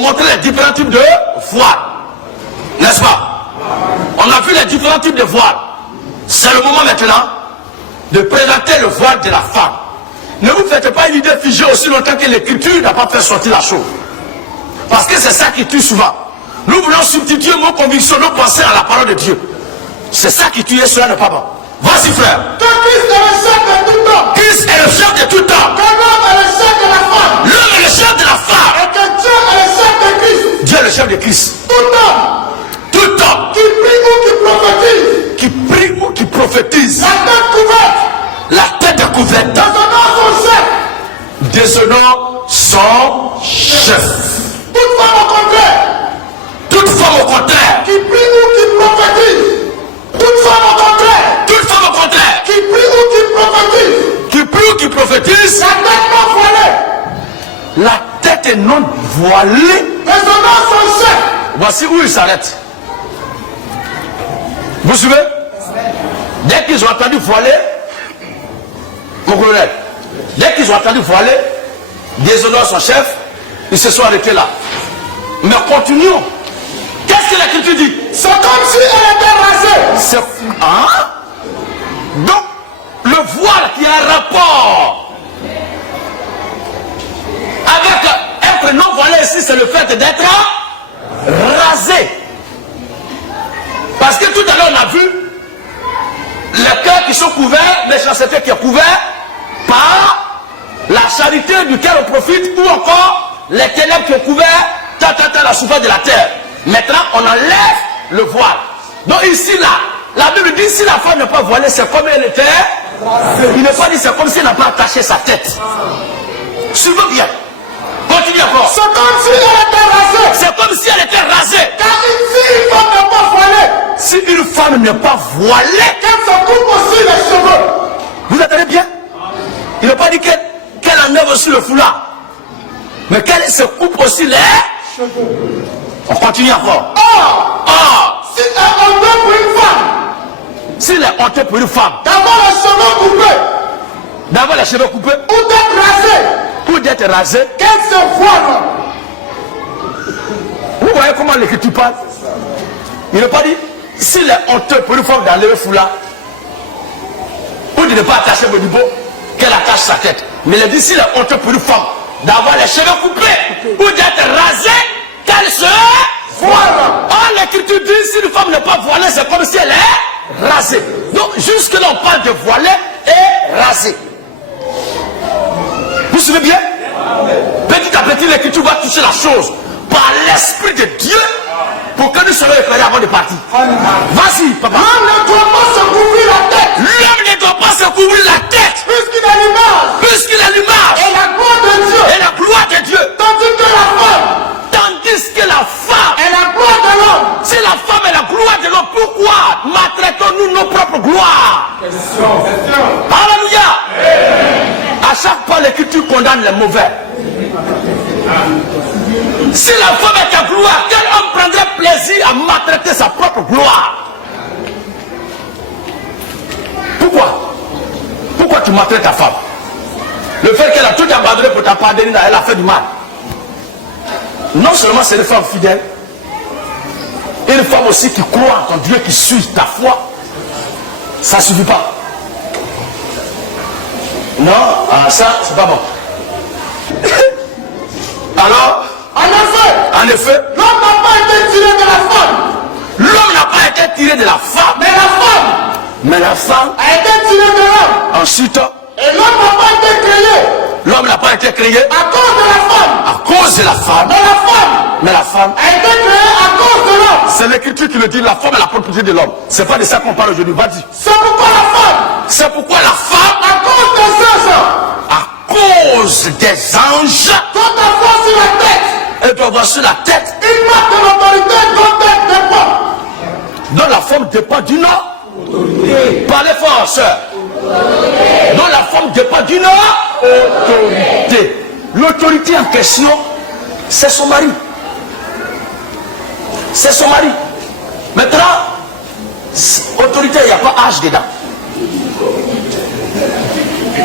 montré les différents types de voiles. N'est-ce pas? On a vu les différents types de voiles. C'est le moment maintenant de présenter le voile de la femme. Ne vous faites pas une idée figée aussi longtemps que l'écriture n'a pas fait sortir la chose. Parce que c'est ça qui tue souvent. Nous voulons substituer nos convictions, nos pensées à la parole de Dieu. C'est ça qui tue et cela n'est pas bon. Vas-y frère. Que Christ est le chef de tout temps. Christ est le chef de tout temps. Que l'homme est le chef de la femme. L'homme est le chef de la femme. Et que Dieu est le chef de Christ. Dieu est le chef de Christ. Tout homme. Tout homme Qui prie ou qui prophétise. Qui prie ou qui prophétise. La tête couverte. La tête couverte. Déshonore son chef. Déshonore son chef. Toute femme au contraire. Toute femme au contraire. Qui prie ou qui prophétise. Toute femme au contraire. Toute femme au contraire. Qui prie ou qui prophétise. Qui prie ou qui prophétise. La tête non voilée. La tête est non voilée. Déshonore son chef. Voici où il s'arrête. Vous suivez? Dès qu'ils ont entendu voiler, mon colonel, dès qu'ils ont entendu voiler, déshonore son chef, ils se sont arrêtés là. Mais continuons. Qu'est-ce que l'écriture dit? C'est comme si elle était rasée. Hein? Donc, le voile qui a un rapport avec être non voilé ici, c'est le fait d'être rasé. Parce que tout à l'heure, on a vu les cœurs qui sont couverts, méchanceté qui est couvert par la charité duquel on profite, ou encore les ténèbres qui ont couvert la souffrance de la terre. Maintenant, on enlève le voile. Donc ici, là, la Bible dit si la femme n'est pas voilée, c'est comme elle était. Il n'est pas dit c'est comme si elle n'a pas attaché sa tête. Suivez bien. Continue encore. C'est comme si elle était rasée. C'est comme si elle était rasée. Car si une femme n'est pas voilée, Si une femme n'est pas voilée, qu'elle se coupe aussi les cheveux. vous entendez bien? Il n'a pas dit qu'elle enlève aussi le foulard. Mais qu'elle se coupe aussi les cheveux. On continue encore. Or, si elle est honteux pour une femme, S'il est honteux pour une femme, d'avoir les cheveux coupés, d'avoir les cheveux coupés ou d'être rasée, ou d'être rasé, qu'elle se voile. vous voyez comment l'écriture parle? Il n'a pas dit s'il est honteux pour une femme d'enlever le foulard ou de ne pas attacher le niveau, qu'elle attache sa tête. Mais il a dit s'il est honteux pour une femme d'avoir les cheveux coupés ou d'être rasé, qu'elle se voile. Or l'écriture dit si une femme n'est pas voilée, c'est comme si elle est rasée. Donc jusque là on parle de voilée et rasée. Vous suivez bien? Petit à petit l'écriture va toucher la chose par l'esprit de Dieu pour que nous soyons éclairés avant de partir. Vas-y papa. L'homme ne doit pas se couvrir la tête. L'homme ne doit pas se couvrir la tête Puisqu'il a l'image puisqu'il a l'image et la gloire de Dieu. et la gloire de Dieu. Tandis que la femme Tandis que la femme, est la gloire de l'homme. si la femme est la gloire de l'homme, pourquoi maltraitons-nous nos propres gloires? Alléluia. À chaque fois l'écriture condamne les mauvais. Si la femme est ta gloire, quel homme prendrait plaisir à maltraiter sa propre gloire? Pourquoi tu maltraites ta femme? Le fait qu'elle a tout abandonné pour t'abandonner, elle a fait du mal. Non seulement c'est une femme fidèle, une femme aussi qui croit en ton Dieu, qui suit ta foi, ça ne suffit pas. Non, ça c'est pas bon. Alors, en effet, l'homme n'a pas été tiré de la femme, l'homme n'a pas été tiré de la femme, mais la femme a été tirée de l'homme. ensuite, Et l'homme n'a pas été créé l'homme n'a pas été créé à cause de la femme. à cause de la femme, mais la femme A été créée à cause de l'homme. c'est l'écriture qui le dit, la femme est la propriété de l'homme. C'est pas de ça qu'on parle aujourd'hui, vas-y. C'est pourquoi la femme, C'est pourquoi la femme, à cause de ces gens, à cause des anges, doit avoir sur la tête elle doit avoir sur la tête, une marque de l'autorité dont elle dépend. dont la femme dépend d'une autorité. Parlez fort, sœur. Dont la femme dépend d'une autorité. L'autorité en question, c'est son mari. C'est son mari. Maintenant, autorité, il n'y a pas âge dedans.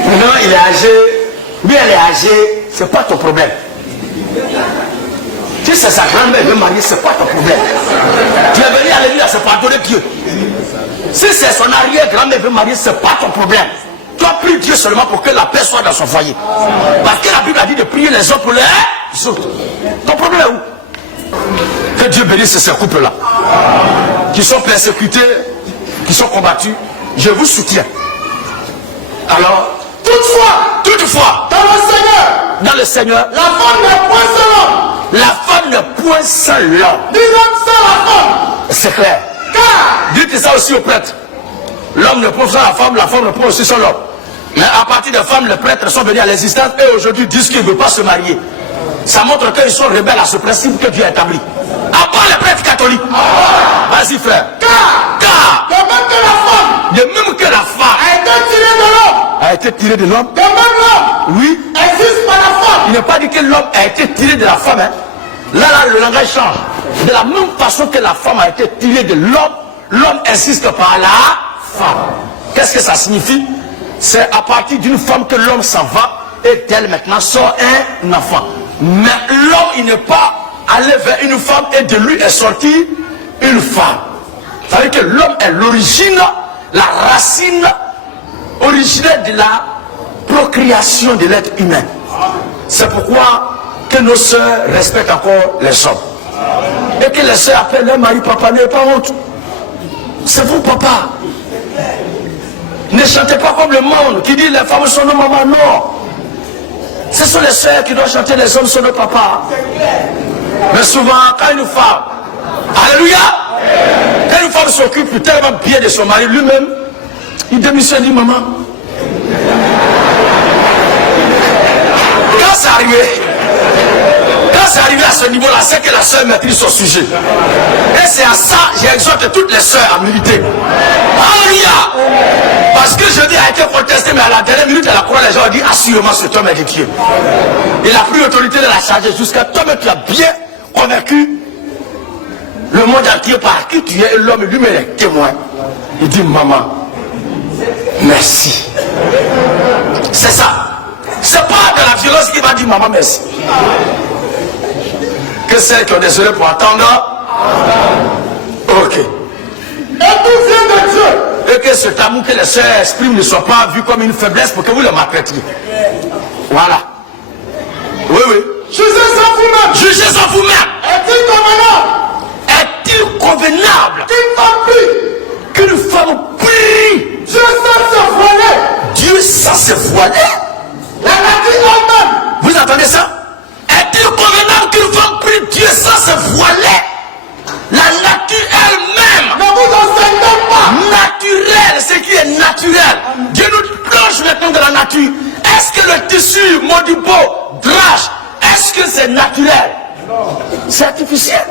Non, il est âgé, lui elle est âgée, c'est pas ton problème. Si c'est sa grand-mère veut marier, c'est quoi ton problème? Tu es venu à l'église à se pardonner Dieu. Si c'est son arrière-grand-mère veut marier, c'est pas ton problème. Tu as pris Dieu seulement pour que la paix soit dans son foyer. Parce que la Bible a dit de prier les uns pour les autres. Ton problème est où? Que Dieu bénisse ces couples-là. Qui sont persécutés, qui sont combattus. Je vous soutiens. Alors, toutefois, dans le Seigneur, la femme n'est point seul homme. La femme n'est point seul l'homme. Ni l'homme seul la femme. C'est clair. Car, dites ça aussi aux prêtres. L'homme ne prend pas la femme ne prend aussi sur l'homme. Mais à partir des femmes, les prêtres sont venus à l'existence et aujourd'hui disent qu'ils ne veulent pas se marier. Ça montre qu'ils sont rebelles à ce principe que Dieu a établi. À part les prêtres catholiques. Vas-y frère. Car, de même que la femme a été tirée de l'homme, de même l'homme oui, existe par la femme. il n'est pas dit que l'homme a été tiré de la femme. Hein. Là, le langage change. De la même façon que la femme a été tirée de l'homme, l'homme existe par la femme. Qu'est-ce que ça signifie? C'est à partir d'une femme que l'homme s'en va et d'elle maintenant sort un enfant. Mais l'homme, il n'est pas allé vers une femme et de lui est sorti une femme. Ça veut dire que l'homme est l'origine, la racine originaire de la procréation de l'être humain. C'est pourquoi que nos sœurs respectent encore les hommes. Et que les sœurs appellent leur mari papa, n'ayez pas honte. C'est vous papa. Ne chantez pas comme le monde qui dit les femmes sont nos mamans, non. Ce sont les sœurs qui doivent chanter, les hommes sont nos papas. Mais souvent, quand une femme, alléluia, quand une femme s'occupe tellement bien de son mari, lui-même, il démissionne, dit maman. Quand c'est arrivé à ce niveau-là, c'est que la sœur maîtrise son sujet. Et c'est à ça, j'exhorte toutes les sœurs à militer. Alléluia! Parce que je dis a été protesté, mais à la dernière minute, à la croix, les gens ont dit assurément cet homme est de Dieu. Il a pris l'autorité de la charger jusqu'à toi, mais tu as bien convaincu le monde entier par qui tu es, et l'homme lui-même est témoin. Il dit maman, merci. C'est ça. C'est pas de la violence qui va dire maman merci. Que celles qui ont désolé pour attendre. Ok. Et tout vient de Dieu. Et que cet amour que les sœurs expriment ne soit pas vu comme une faiblesse pour que vous le maltraitiez. Voilà. Oui, oui. Jugez en vous-même. Jugez en vous-même. Est-il convenable? Est-il convenable qu'une femme prie? Dieu sans se voiler. Dieu sans se voiler? La nature elle-même. Vous entendez ça? Est-il convenable qu'une femme prie Dieu sans se voiler? La nature elle-même. Ne vous enseignez pas. Naturel, ce qui est naturel. Dieu nous plonge maintenant dans la nature. Est-ce que le tissu modibo, drache, est-ce que c'est naturel? C'est artificiel.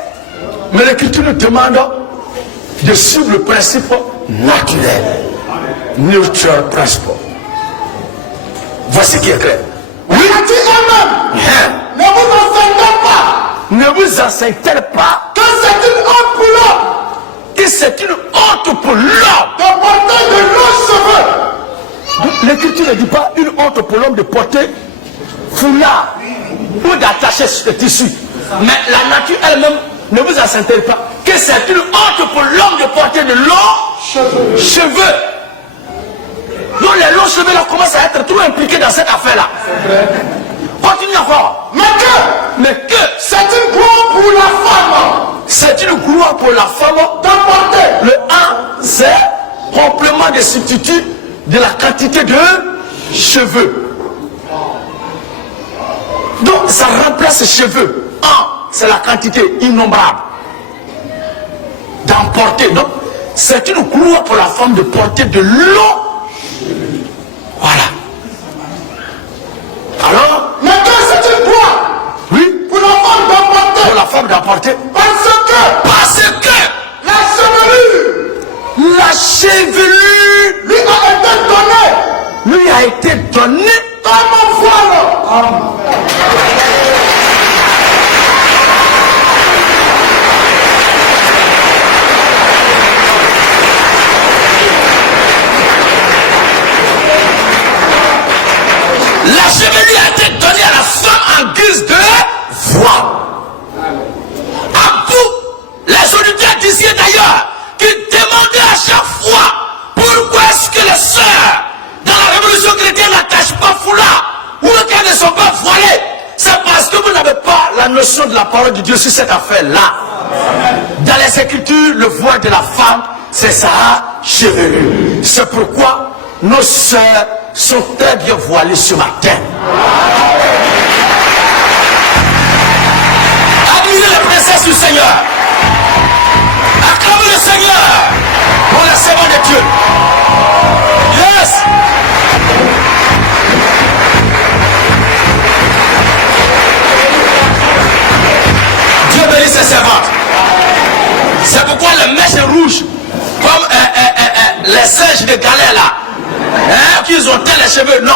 Mais l'Écriture nous demande de suivre le principe naturel. Natural principle. Voici qui est clair. Oui. La nature elle-même. Ne vous enseignez pas. Ne vous enseigne-t-elle pas Que c'est une honte pour l'homme. que c'est une honte pour l'homme De porter de longs cheveux. L'Écriture ne dit pas une honte pour l'homme de porter foulard ou d'attacher ce tissu. Mais la nature elle-même ne vous enseigne-t-elle pas que c'est une honte pour l'homme de porter de longs cheveux. Donc les longs cheveux là commencent à être trop impliqués dans cette affaire-là. Continue encore. Mais que c'est une gloire pour la femme. C'est une gloire pour la femme d'emporter. Le 1, c'est complément de substitut de la quantité de cheveux. Donc ça remplace les cheveux. 1, c'est la quantité innombrable d'emporter. Donc c'est une gloire pour la femme de porter de l'eau. Voilà. Alors, mais que c'est une gloire. Oui. Pour la femme d'emporter. Pour la femme d'emporter. Parce que la chevelure lui a été donnée comme un voile. La chevelure a été donnée à la femme en guise de voile. Seigneur qui demandait à chaque fois pourquoi est-ce que les sœurs dans la révolution chrétienne n'attachent pas foulard ou qu'elles ne sont pas voilées. C'est parce que vous n'avez pas la notion de la parole de Dieu sur cette affaire-là. Dans les Écritures, le voile de la femme, c'est sa chevelure. C'est pourquoi nos sœurs sont très bien voilées ce matin. Admirez la princesse du Seigneur. Acclamez le Seigneur pour la servante de Dieu. Yes. Dieu bénit ses servantes. C'est pourquoi les mèches rouges, comme les singes de galère là, qu'ils ont tel les cheveux, non,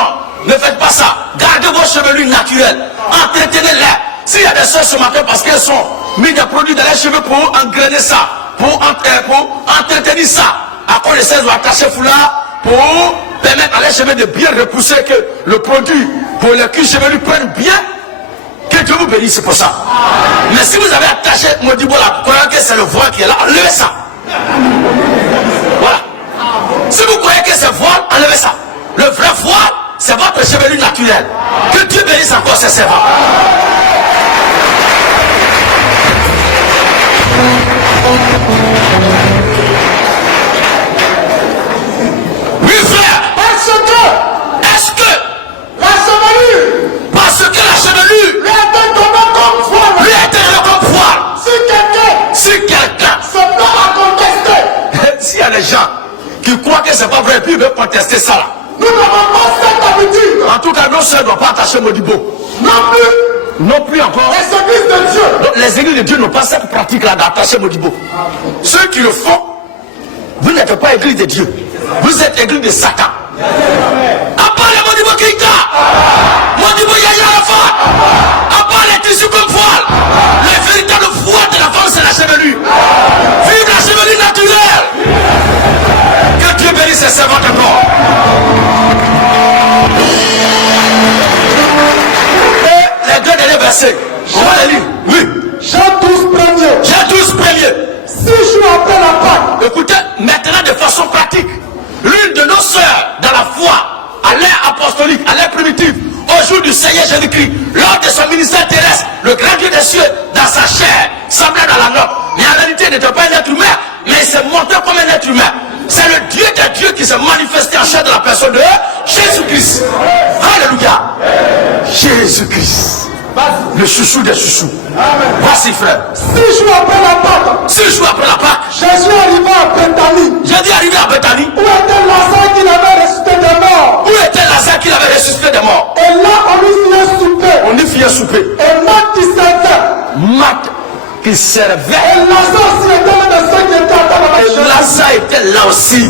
ne faites pas ça. Gardez vos chevelures naturelles, entretenez-les. S'il y a des soeurs ce matin parce qu'elles sont mis des produits dans les cheveux pour engrainer ça, pour entretenir ça, à quoi les sœurs doivent attacher foulard pour permettre à les cheveux de bien repousser, que le produit pour les culs chevelus prenne bien. Que Dieu vous bénisse pour ça. Mais si vous avez attaché Modibo là, croyant que c'est le voile qui est là, enlevez ça. Voilà. Si vous croyez que c'est voile, enlevez ça. Le vrai voile, c'est votre chevelure naturelle. Que Dieu bénisse encore ses servants. Oui, frère. Est-ce que la chevelure, parce que la chevelure lui a été donnée comme voile. lui a été donnée comme voile, Si quelqu'un si quelqu'un, se plaît à contester, s'il y a des gens qui croient que c'est pas vrai, puis ils veulent contester ça là. nous n'avons pas cette habitude. En tout cas, nos sœurs ne doivent pas attacher Modibo. Non plus Non plus encore. les églises de Dieu. Donc, les églises de Dieu n'ont pas cette pratique-là d'attacher Modibo. Ceux qui le font, vous n'êtes pas église de Dieu. Vous êtes église de Satan. À part les Modibo Kika, Modibo Yaya Rafa, à part les tissus comme voile, le véritable voile de la femme, c'est la chevelure. Vive la chevelure naturelle. Que Dieu bénisse ses servantes encore. Et les deux derniers versets, on va les lire. Oui. Jean 12 premier. Jean 12 premier. 6 jours après la Pâque, Écoutez, maintenant de façon pratique, l'une de nos sœurs dans la foi, à l'ère apostolique, à l'ère primitive, au jour du Seigneur Jésus-Christ, lors de son ministère terrestre, le grand Dieu des cieux, dans sa chair, semblait dans la nôtre. Mais en réalité, il n'était pas un être humain, mais il s'est montré comme un être humain. C'est le Dieu des dieux qui s'est manifesté en chair de la personne de Jésus-Christ. Alléluia. Jésus-Christ. Le chouchou des chouchous. Voici, frère. 6 jours après la Pâque, 6 jours après la Pâque, Jésus arriva à Bethanie. Jésus est arrivé à Bethanie. Où était Lazare qu'il avait ressuscité des morts? Où était Lazare qu'il avait ressuscité des morts? Et là, on lui fit un souper. On y fit un souper. Et Marc qui servait. Marc qui servait. Et Lazare aussi était l'un de ceux qui étaient à table avec Et Jésus. Lazare était là aussi.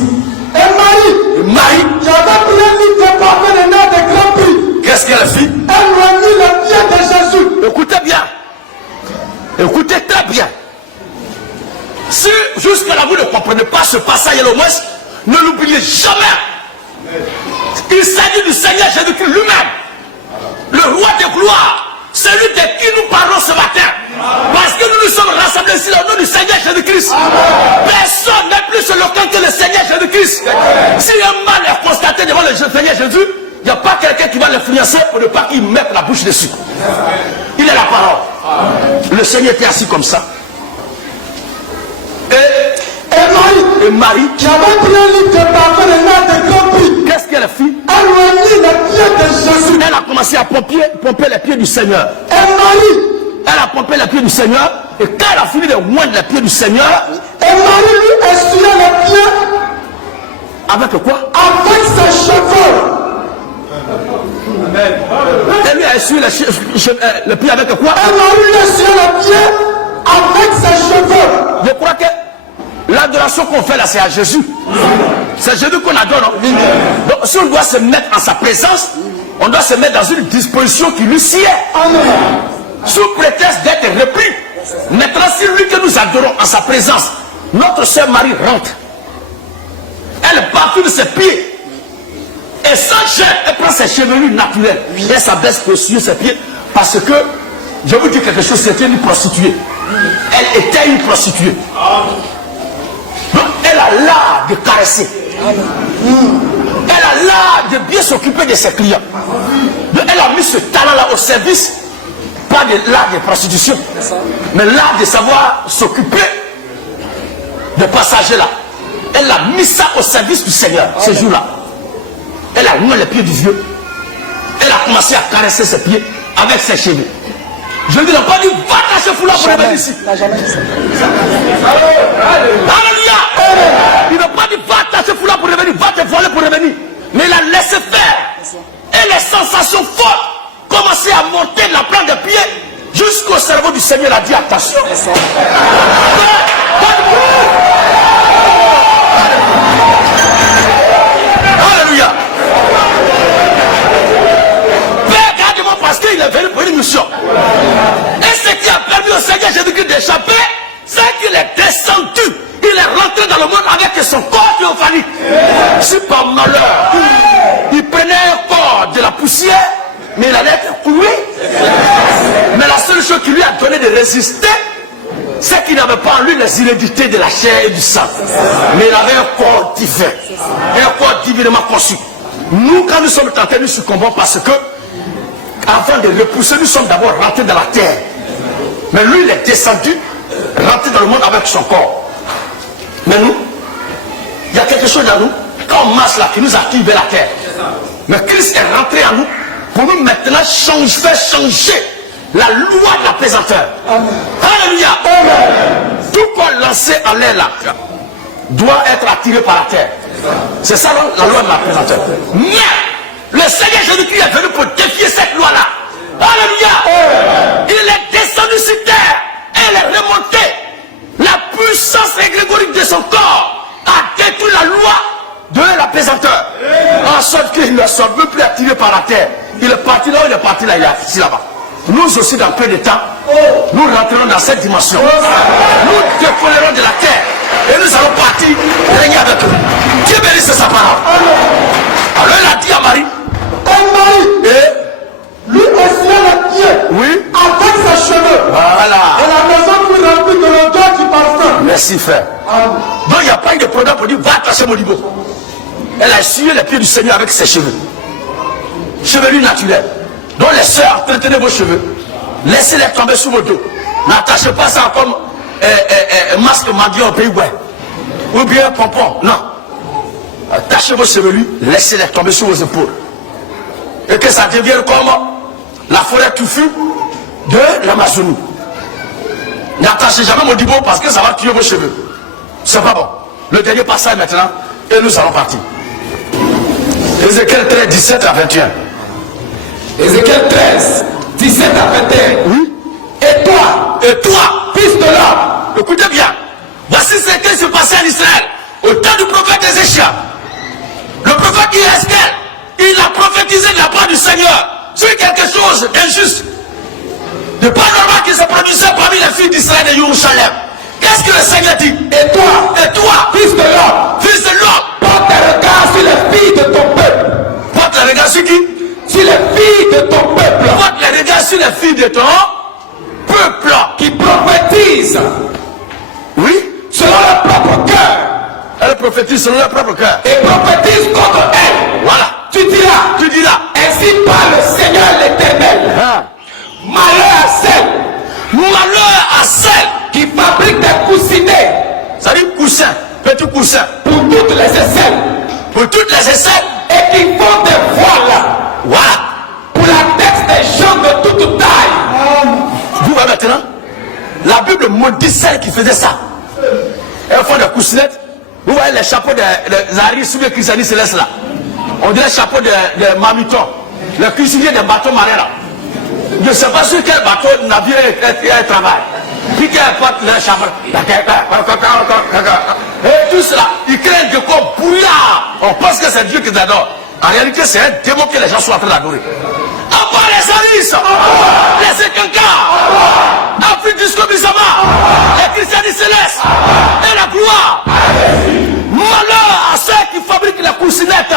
Et Marie, Et Marie, qui avait pris un litre de parfum de nerfs de grand prix, qu'est-ce qu'elle fit? elle loignit les pieds de Jésus. Écoutez bien. Écoutez très bien. Si jusque-là vous ne comprenez pas ce passage, au moins, ne l'oubliez jamais. Il s'agit du Seigneur Jésus-Christ lui-même. Le roi de gloire. Celui de qui nous parlons ce matin. Parce que nous nous sommes rassemblés ici au nom du Seigneur Jésus-Christ. Personne n'est plus éloquent que le Seigneur Jésus-Christ. Si un mal est constaté devant le Seigneur Jésus, il n'y a pas quelqu'un qui va l'influencer pour ne pas qu'il mette la bouche dessus. Il est la parole. Le Seigneur était assis comme ça. Et Marie, qui avait pris un litre de parfum de nerfs de grand prix, qu'est-ce qu'elle fit? elle loignit les pieds de Jésus. Elle a commencé à pomper les pieds du Seigneur. Et Marie, Elle a pompé les pieds du Seigneur. Et quand elle a fini de moindre les pieds du Seigneur, et Marie lui essuyait les pieds avec quoi? avec ses cheveux. Elle lui a essuyé les pieds avec quoi? Et Marie lui essuyait les pieds avec ses cheveux. Je crois que l'adoration qu'on fait là, c'est à Jésus. C'est Jésus qu'on adore, non? Donc si on doit se mettre en sa présence, on doit se mettre dans une disposition qui lui sied. Sous prétexte d'être repris. Maintenant, c'est lui que nous adorons en sa présence. Notre sœur Marie rentre. Elle parfume ses pieds. Et sans chair, elle prend ses chevelures naturelles. Elle s'abaisse pour essuyer ses pieds. Parce que, je vous dis quelque chose, c'était une prostituée. Elle était une prostituée. de caresser. Elle a l'art de bien s'occuper de ses clients. Elle a mis ce talent-là au service, pas de l'art de prostitution, mais l'art de savoir s'occuper des passagers là. Elle a mis ça au service du Seigneur ce jour-là. Elle a noué les pieds du vieux. Elle a commencé à caresser ses pieds avec ses cheveux. Je ne lui ai pas dit, va t'acheter foulard pour revenir ici. Alléluia. Il n'a pas dit, va t'acheter foulard pour revenir, va te voler pour revenir. Mais il a laissé faire. Et les sensations fortes commençaient à monter de la plante de pied jusqu'au cerveau du Seigneur. Il a dit, attention. Alléluia. Père, garde-moi parce qu'il est venu pour une mission. Et ce qui a permis au Seigneur Jésus-Christ d'échapper, c'est qu'il est descendu. Il est rentré dans le monde avec son corps théophanique. Si par malheur, il prenait un corps de la poussière, mais il allait être cloué. Mais la seule chose qui lui a donné de résister, c'est qu'il n'avait pas en lui les hérédités de la chair et du sang. Mais il avait un corps divin. Un corps divinement conçu. Nous, quand nous sommes tentés, nous succombons parce que, avant de repousser, nous sommes d'abord rentrés dans la terre. Mais lui, il est descendu, rentré dans le monde avec son corps. Mais nous, il y a quelque chose dans nous, quand on marche là, qui nous a activé la terre. Mais Christ est rentré en nous pour nous maintenant faire changer la loi de la pesanteur. Alléluia. Tout corps lancé en l'air là doit être attiré par la terre. C'est ça la loi de la pesanteur. Mais le Seigneur Jésus-Christ est venu pour défier cette loi-là. Alléluia. Il est descendu sur terre. Elle est remontée. La puissance égrégorique de son corps a détruit la loi de la pesanteur. En sorte qu'il ne soit plus attiré par la terre. Il est parti là où il est parti là, il est ici là-bas. Nous aussi, dans peu de temps, nous rentrerons dans cette dimension. Nous décollerons de la terre et nous allons partir régner avec eux. Dieu bénisse sa parole. Alors il a dit à Marie, lui essuyait les pieds, oui, avec ses cheveux. Voilà. Et la maison fut remplie de l'odeur du parfum. Merci frère. Donc il n'y a pas eu de problème pour dire va attacher mon libo. Elle a essuyé les pieds du Seigneur avec ses cheveux. Chevelure naturelle. Donc les sœurs, entretenez vos cheveux. Laissez-les tomber sous vos dos. N'attachez pas ça comme masque maguillon au pays ouais. Ou bien pompon. Non. Attachez vos chevelures, laissez-les tomber sous vos épaules. Et que ça devienne comme la forêt touffue de l'Amazonie. N'attachez jamais mon dibo parce que ça va tuer vos cheveux. C'est pas bon. Le dernier passage maintenant, et nous allons partir. Ézéchiel 13, 17 à 21. Ézéchiel 13, 17 à 21. Oui. Et toi, fils de l'homme, Écoutez bien. Voici ce qui se passait en Israël. Au temps du prophète Ézéchiel. Le prophète Ézéchiel, il a prophétisé de la part du Seigneur sur quelque chose d'injuste. De pas normal qui se produisait parmi les filles d'Israël de Jérusalem. Qu'est-ce que le Seigneur dit? et toi, fils de l'homme, porte tes regards sur les filles de ton peuple. Porte les regards sur qui? Sur les filles de ton peuple. Porte les regards sur les filles de ton peuple. Qui prophétisent Oui. selon leur propre cœur. Elle prophétise selon leur propre cœur. Et prophétisent contre elles. Voilà. Tu diras, ainsi parle le Seigneur l'Éternel. Malheur à celle qui fabrique des coussinets. Ça dit coussin, petit coussin. Pour toutes les aisselles. Pour toutes les aisselles. Et qui font des voiles. Voilà. Pour la tête des gens de toute taille. Vous voyez maintenant, la Bible maudit celle qui faisait ça. Elles font des coussinettes. Vous voyez les chapeaux des Aris sous les Christianistes célestes là. On dirait chapeau de Mamuton. Le cuisinier des bateaux marins là. Je ne sais pas sur quel bateau navire elle travaille. Puis qu'elle porte le chapeau. Et tout cela, ils craignent de quoi bouillard. On pense que c'est Dieu qui les adore. En réalité, c'est un démon que les gens sont en train d'adorer. À part les Aris, les Ekankas, Afrique jusqu'au Bissama, les Christianistes célestes et la gloire. Malheur à ceux qui fabriquent les coussinettes.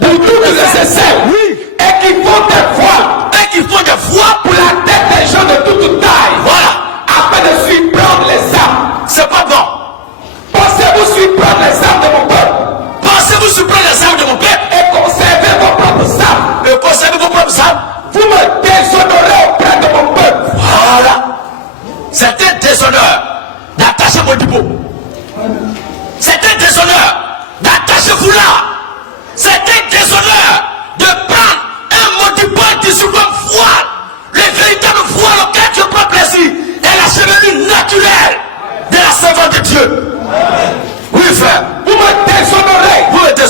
Pour toutes les aisselles. Oui. Et qui font des voiles. Et qui font des voix Pour la tête des gens de toute taille. Voilà. Afin de surprendre les âmes. C'est pas bon. Pensez-vous surprendre les âmes de mon peuple?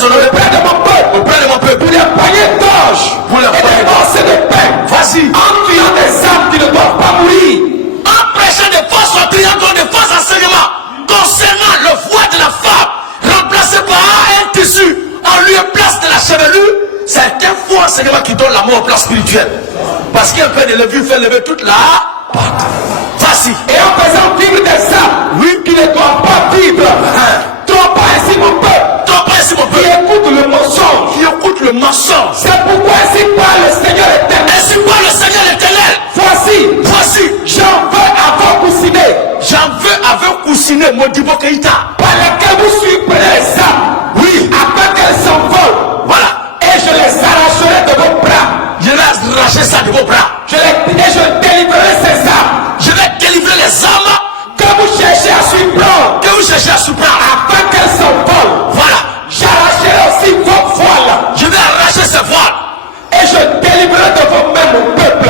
déshonorés auprès de mon peuple, pour les paniers d'orge Pour les et paniers des morceaux de pain, Vas-y. en tuant des âmes qui ne doivent pas mourir. En prêchant des fausses doctrines, des faux enseignements concernant le foie de la femme, remplacé par un tissu en lieu et place de la chevelure, c'est un faux enseignement qui donne la mort au plan spirituel. Parce qu'un peu de levure fait lever toute la pâte. Vas-y. Et en faisant vivre des âmes qui ne doivent pas vivre. Trompe pas ainsi mon peuple. Trompe pas ainsi mon Qui peuple. écoute le mensonge. Qui écoute le mensonge. C'est pourquoi ainsi parle le Seigneur éternel. Ainsi parle le Seigneur éternel. Voici, j'en veux avant coussinet. J'en veux avec coussinet, Modibo Keïta. Par lesquels vous surprenez les âmes. Oui. Afin qu'elles s'envolent. Voilà. Et je les arracherai de vos bras. Je vais arracher ça de vos bras. Et je délivrerai ces âmes. Je vais délivrer les âmes Que vous cherchez à surprendre. que vous cherchez à surprendre. Afin qu'elles s'envolent. Voilà. J'arracherai aussi vos voiles. Je vais arracher ces voiles. Et je délivrerai de vos mains mon peuple.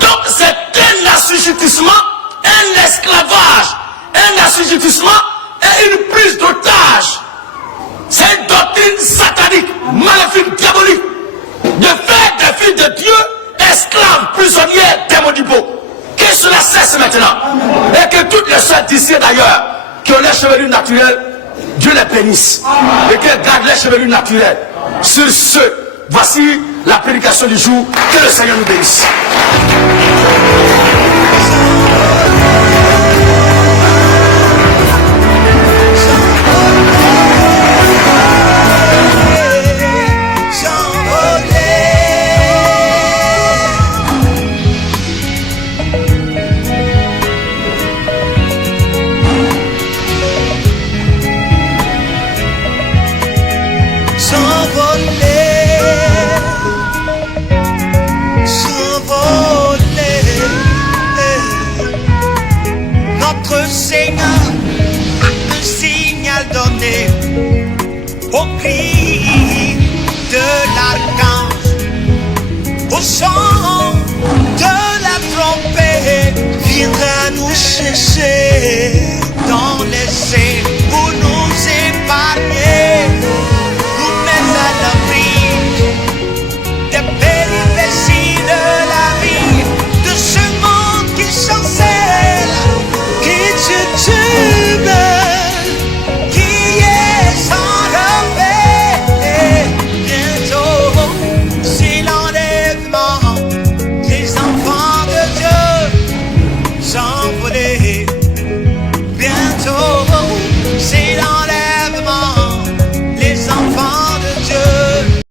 Donc c'est un assujettissement, un esclavage, un assujettissement et une prise d'otage. C'est une doctrine satanique, maléfique, diabolique, de faire des filles de Dieu esclaves, prisonnières des Modibo. Que cela cesse maintenant. Et que toutes les soeurs d'ici et d'ailleurs qui ont les chevelures naturelles, Dieu les bénisse. Et qu'elles gardent les chevelures naturelles. Sur ce, voici la prédication du jour. Que le Seigneur nous bénisse.